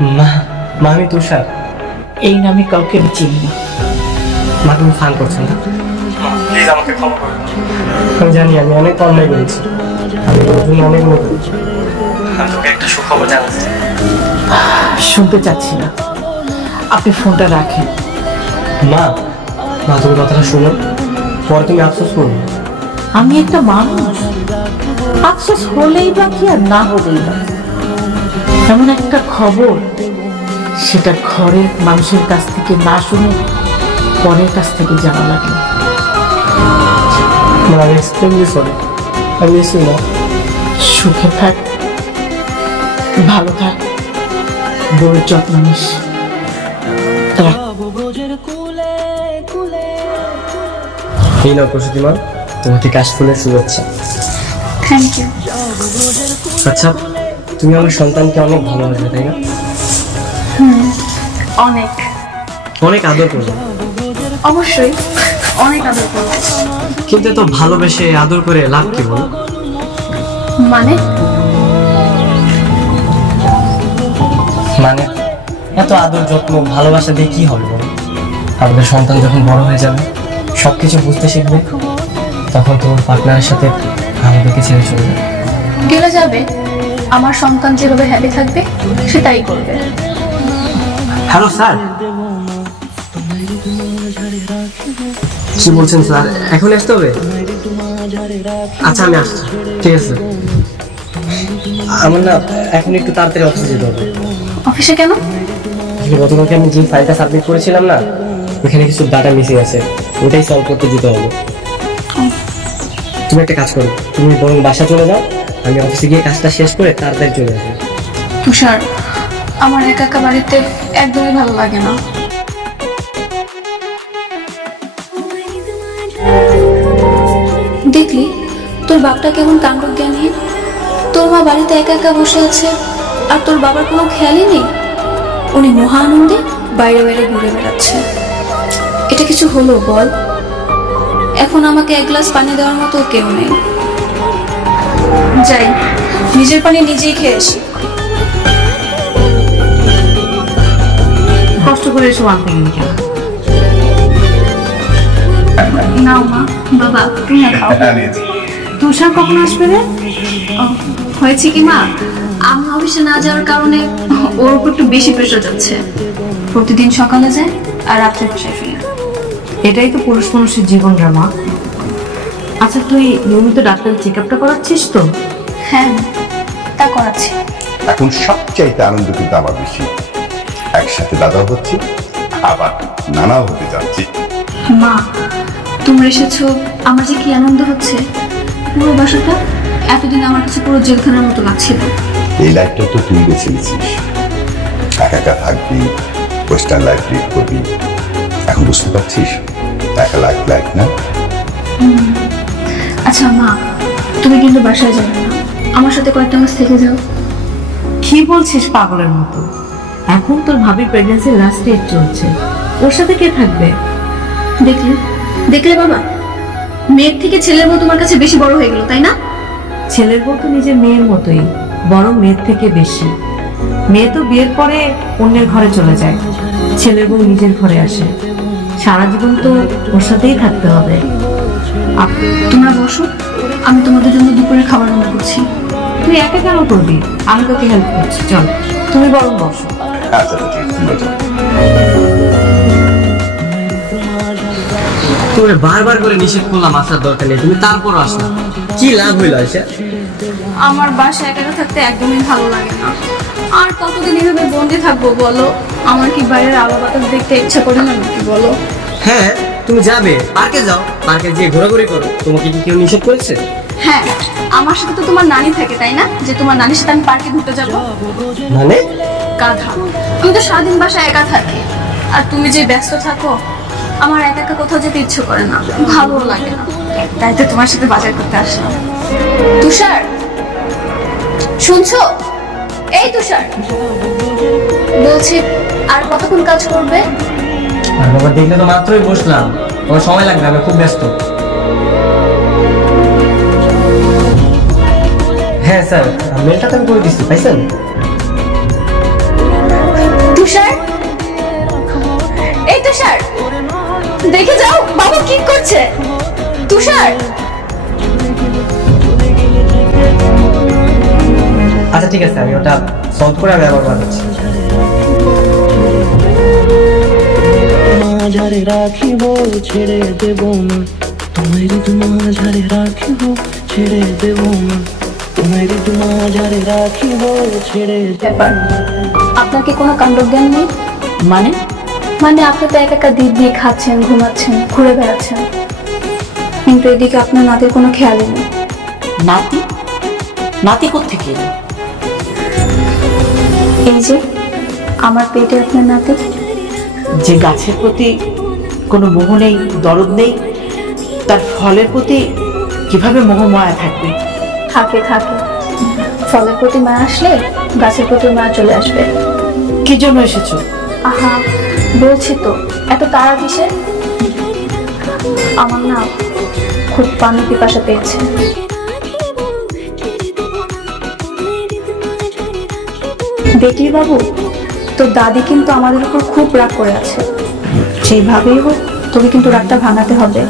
মা, মা আমি তুষার। এই নামে কাউকে আমি চিনি না। মা তুমি ফান করছো না? প্লিজ আমাকে ক্ষমা করো। আমি জানি আমি অনেক অন্যায় করেছি, আমি তোর জন্য অনেক মনে করেছি। আমি তোকে একটা সুখবর জানাচ্ছি। শুনতে চাচ্ছি না, আপনি ফোনটা রাখেন। মা, মা তুমি কথাটা শুনো, পরে তুমি আফসোস করবে। আমি একটা মানুষ, আফসোস হলেই বা কি আর না হলেই বা। এমন একটা খবর, সেটা ঘরের মানুষের কাছ থেকে না শুনে পরের কাছ থেকে জানা লাগলো। মা আমি এক্সট্রিমলি সরি, আমি এসি না। সুখে থাক, ভালো থাক, বউয়ের যত্ন নিস। এই নাও প্রসূতি মা, তোমাকে কাশফুলের শুভেচ্ছা। Thank you. আচ্ছা, তুমি আমার সন্তানকে অনেক ভালোবাসবে তাই না? অনেক অনেক আদর করবে। অবশ্যই অনেক আদর করবো। কিন্তু এত ভালোবেসে আদর করে লাভ কি বলো? মানে মানে এত আদর যত্ন ভালোবাসা দিয়ে কি হবে বলো? আমাদের সন্তান যখন বড় হয়ে যাবে, সবকিছু বুঝতে শিখবে, তখন তোমার পার্টনারের সাথে আমাদেরকে ছেড়ে চলে যাবে। গেলে যাবে, আমার সন্তান যেভাবে হ্যাপি থাকবে সে তাই করবে। হ্যালো স্যার, কি বলছেন স্যার? এখন আসতে হবে? আচ্ছা আমি আসছি, ঠিক আছে। আমার না এখন একটু তাড়াতাড়ি অফিসে যেতে হবে। অফিসে কেন? গতকালকে আমি যে ফাইলটা সাবমিট করেছিলাম না, ওখানে কিছু ডাটা মিসিং আছে, ওটাই সলভ করতে যেতে হবে। তুমি একটা কাজ করো, তুমি বরং বাসা চলে যাও, আমি অফিসে গিয়ে কাজটা শেষ করে তাড়াতাড়ি চলে আসবো। তুষার, আমার একা একা বাড়িতে একদমই ভালো লাগে না। দেখলি তোর বাপটা কেমন কাণ্ডজ্ঞানহীন। তোর মা বাড়িতে একা একা বসে আছে, আর তোর বাবার কোনো খেয়ালই নেই। উনি মহা আনন্দে বাইরে বাইরে ঘুরে বেড়াচ্ছে। এটা কিছু হলো বল? এখন আমাকে এক গ্লাস পানি দেওয়ার মতো কেউ নেই। যাই, নিজের পানি নিজেই খেয়ে আসি। কষ্ট করে এসব আনতে গেলি কেন? নাও মা, বাবা তুমি খাও। তুষার কখন আসবে রে? হয়েছে কি মা, আমি অফিসে না যাওয়ার কারণে ওর উপর একটু বেশি প্রেশার যাচ্ছে। প্রতিদিন সকালে যায় আর রাত্রে বাসায় ফিরে। এটাই তো পুরুষ মানুষের জীবন রে মা। আচ্ছা তুই নিয়মিত ডাক্তারের চেক আপটা করাচ্ছিস তো? হ্যাঁ, তা করাচ্ছি। এখন সবচাইতে আনন্দ কিন্তু আমার বেশি, একসাথে দাদাও হচ্ছে আবার নানাও হতে যাচ্ছি। মা, তোমরা এসেছো, আমার যে কি আনন্দ হচ্ছে। পুরো বাসাটা এতদিন আমার কাছে পুরো জেলখানার মতো লাগছিল। এই লাইফটা তো তুই বেছে নিয়েছিস, একা একা থাকবি, ওয়েস্টার্ন লাইফ লিড করবি। এখন বুঝতে পারছিস একা লাইফ না। আচ্ছা মা, তুমি কিন্তু বাসায় যাবে না, আমার সাথে কয়েকটা মাস থেকে যাও। কি বলছিস পাগলের মতো? এখন তোর ভাবির প্রেগন্যান্সির লাস্ট স্টেজ চলছে, ওর সাথে কে থাকবে? দেখলে দেখলে বাবা, মেয়ের থেকে ছেলের বউ তোমার কাছে বেশি বড় হয়ে গেল, তাই না? ছেলের বউ তো নিজের মেয়ের মতোই, বরং মেয়ের থেকে বেশি। মেয়ে তো বিয়ের পরে অন্যের ঘরে চলে যায়, ছেলের বউ নিজের ঘরে আসে। সারা জীবন তো ওর সাথেই থাকতে হবে। তোমরা বসো, আমি তোমাদের জন্য দুপুরের খাবার রান্না করছি। তুই একা কেন করবি? আমি তোকে হেল্প করছি, চল তুমি বরং বসো। আচ্ছা ঠিক আছে। তুমি বারবার করে নিষেধ করলাম আসার দরকার নেই, তুমি তারপরও আসলা, কি লাভ হইল আয়শা? আমার বাসায় একা থাকতে একদমই ভালো লাগে না। আর কতদিন এভাবে বন্দি থাকবো বলো? আমার কি বাইরের আলো বাতাস দেখতে ইচ্ছা করে না নাকি বলো? হ্যাঁ, তুমি যাবে, পার্কে যাও, পার্কে গিয়ে ঘোরাঘুরি করো। তোমাকে কি কেউ নিষেধ করেছে? হ্যাঁ, আমার সাথে তো তোমার নানি থাকে, তাই না? যে তোমার নানির সাথে আমি পার্কে ঘুরতে যাবো। মানে? গাধা, আমি তো সারাদিন বাসায় একা থাকি, আর তুমি যে ব্যস্ত থাকো, আমার একা একা কোথাও যেতে ইচ্ছে করে না, ভালো লাগে না। তাই তো তোমার সাথে বাজার করতে আসলাম। তুষার, শুনছো? এই তুষার, বলছি আর কতক্ষণ কাজ করবে? আর বাবা দেখলে তো মাত্রই বসলাম, আমার সময় লাগবে, আমি খুব ব্যস্ত। হ্যাঁ স্যার, মেলটা তো আমি করে দিচ্ছি, পাইছেন? তুষার, দেখে যাও বাবা কি করছে। তুষার, আচ্ছা ঠিক আছে, আমি ওটা সলভ করে আমি আবার বানাচ্ছি। মাঝারে রাখিব ছেড়ে দেব না, তোমারই মাঝারে রাখিব ছেড়ে দেব না, তোমারই মাঝারে রাখিব ছেড়ে দেব ব্যাপার আপনার কি কোনো কাণ্ডজ্ঞান নেই? মানে মানে আপনি তো একা একা দিক দিয়ে খাচ্ছেন, ঘুমাচ্ছেন, ঘুরে বেড়াচ্ছেন, কিন্তু এদিকে আপনার নাতির কোনো খেয়ালই নেই। নাতি? নাতি কোত্থেকে এলো? এই যে আমার পেটে আপনার নাতি। যে গাছের প্রতি কোনো মোহ নেই, দরদ নেই, তার ফলের প্রতি কিভাবে মোহ মায়া থাকবে? থাকে থাকে, ফলের প্রতি মায়া আসলে গাছের প্রতি মায়া চলে আসবে। কি জন্য এসেছো? আহা বলছি তো, এত তাড়া কিসের? আমার না খুব পানি পিপাসা পেয়েছে। বেটির বাবু, তোর দাদি কিন্তু আমাদের উপর খুব রাগ করে আছে। সেইভাবেই হোক তোকে কিন্তু রাগটা ভাঙাতে হবে।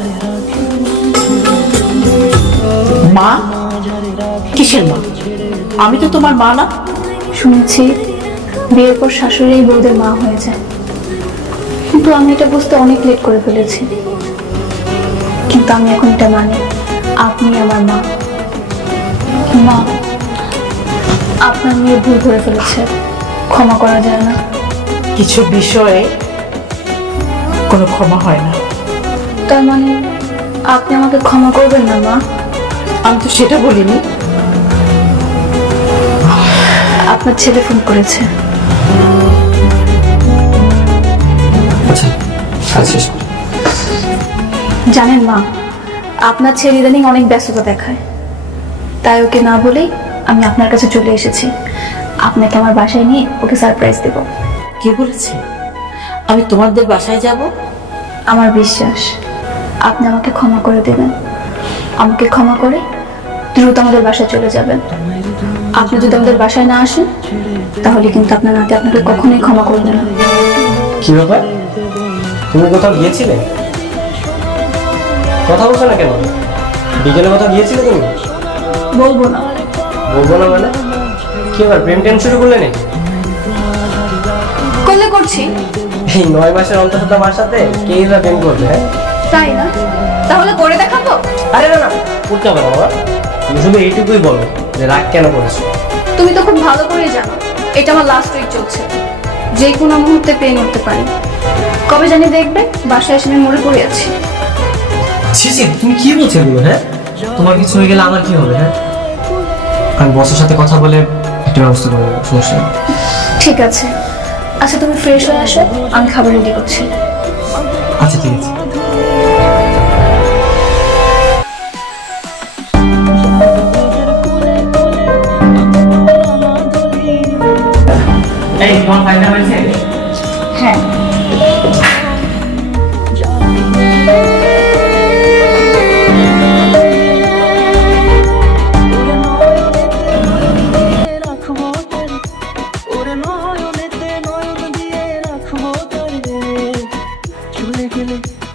মা? কিসের মা? আমি তো তোমার মা না। শুনেছি বিয়ের পর শাশুড়ি বউদের মা হয়ে যায়, কিন্তু আমি এটা বুঝতে অনেক লেট করে ফেলেছি। কিন্তু আমি এখন এটা মানি, আপনি আমার মা। মা, আপনার মেয়ে ভুল করে ফেলেছে, ক্ষমা করা যায় না। কিছু বিষয়ে কোনো ক্ষমা হয় না। তার মানে আপনি আমাকে ক্ষমা করবেন না মা? আমি তো সেটা বলিনি। আপনার ছেলে ফোন করেছে। আচ্ছা কাজ শেষ। জানেন মা, আপনার ছেলে ইদানিং অনেক ব্যস্ততা দেখায়, তাই ওকে না বলেই আমি আপনার কাছে চলে এসেছি। আপনাকে আমার বাসায় নিয়ে ওকে সারপ্রাইজ দেব। কে বলেছে আমি তোমাদের বাসায় যাব? আমার বিশ্বাস আপনি আমাকে ক্ষমা করে দেবেন। আমাকে ক্ষমা করে দ্রুত আমাদের বাসায় চলে যাবেন। আপনি যদি আমাদের বাসায় না আসেন তাহলে কিন্তু আপনার নাতি আপনাকে কখনোই ক্ষমা করবে না। কি ব্যাপার, তুমি কোথাও গিয়েছিলে? কথা বলছো না কেন? বিকেলে কোথাও গিয়েছিলে তুমি? বলবো না। বলবো না মানে? কি আবার প্রেম টেম শুরু করলে নাকি? করলে করছি। এই 9 মাসের অন্তত আমার সাথে কে বা প্রেম করবে? হ্যাঁ তাই না? তাহলে করে দেখাবো। আরে না না, করতে হবে না বাবা। তুমি শুধু এইটুকুই বলো যে রাগ কেন করেছো। তুমি তো খুব ভালো করেই জানো এটা আমার লাস্ট উইক চলছে, যে কোনো মুহূর্তে প্রেম করতে পারি। কবে জানি দেখবে বাসায় এসে আমি মরে পড়ে আছি। ছি ছি, তুমি কি বলছো এগুলো? হ্যাঁ তোমার কিছু হয়ে গেলে আমার কি হবে? হ্যাঁ আমি বসের সাথে কথা বলে একটা ব্যবস্থা করে দেবো, সমস্যা নেই। ঠিক আছে, আচ্ছা তুমি ফ্রেশ হয়ে আসো, আমি খাবার রেডি করছি। আচ্ছা ঠিক আছে। এই তোমার ফাইলটা হয়েছে? হ্যাঁ।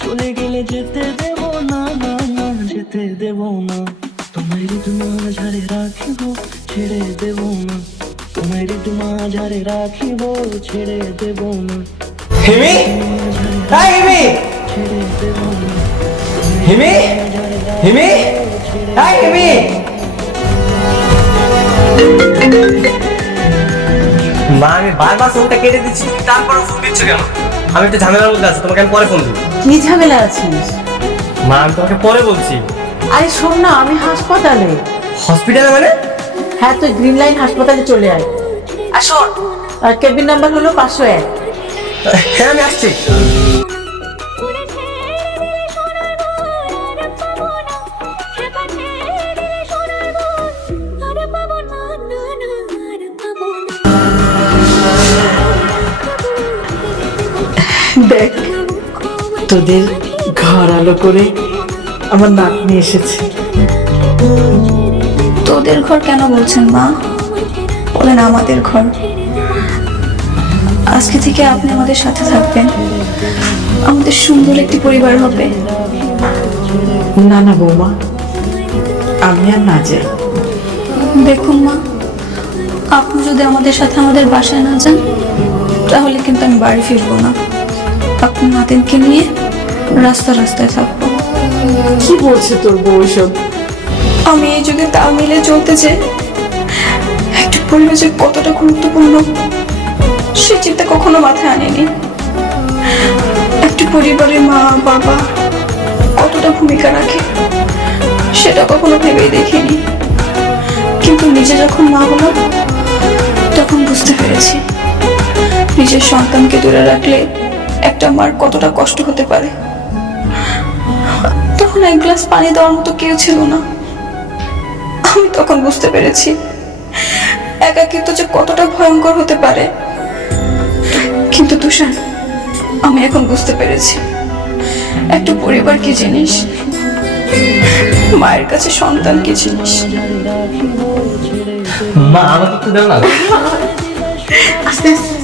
চলে গেলে যেতে দেব না, না না যেতে দেব না, তোমারই মাঝারে রাখিব ছেড়ে দেব না, তোমারই মাঝারে রাখিব ছেড়ে দেব না, হিমি, এই হিমি, ছেড়ে দেব না, হিমি, হিমি, এই হিমি। মা আমি বারবার ফোনটা কেটে দিচ্ছি, তুমি তারপরও ফোন দিচ্ছ কেন? আমি একটু ঝামেলার মধ্যে আছি, তোমাকে আমি পরে ফোন দিই। কি ঝামেলা আছিস? মা আমি তোমাকে পরে বলছি। আরে শোন না, আমি হাসপাতালে। হসপিটালে মানে? হ্যাঁ, তুই গ্রিন লাইন হাসপাতালে চলে আয়। আর শোন, কেবিন নাম্বার হলো 501। হ্যাঁ আমি আসছি। দেখ, তোদের ঘর আলো করে আমার নাতনি এসেছে। তোদের ঘর কেন বলছেন মা? বলেন আমাদের ঘর। আজকে থেকে আপনি আমাদের সাথে থাকবেন, সুন্দর একটি পরিবার হবে। না না বৌমা, আমি আর না যাই। দেখুন মা, আপনি যদি আমাদের সাথে আমাদের বাসায় না যান তাহলে কিন্তু আমি বাড়ি ফিরবো না। আপনার নাতিনকে নিয়ে রাস্তায় থাকবো। কি বলছে তোর বউ এসব? আমি এই যুগে তাল মিলে চলতে যে একটা পরিবার যে কতটা গুরুত্বপূর্ণ সে চিন্তা কখনো মাথায় আনেনি। একটি পরিবারের মা বাবা কতটা ভূমিকা রাখে সেটা কখনো ভেবেই দেখিনি, কিন্তু নিজে যখন মা হলাম তখন বুঝতে পেরেছি নিজের সন্তানকে দূরে রাখলে একটা মার কতটা কষ্ট হতে পারে। তখন এক গ্লাস পানি দেওয়ার মতো কেউ ছিল না। আমি তখন বুঝতে পেরেছি একাকিত্ব যে কতটা ভয়ঙ্কর হতে পারে। কিন্তু তুষার, আমি এখন বুঝতে পেরেছি একটা পরিবার কি জিনিস, মায়ের কাছে সন্তান কি জিনিস। মা আমাকে একটু দাও না। আস্তে আস্তে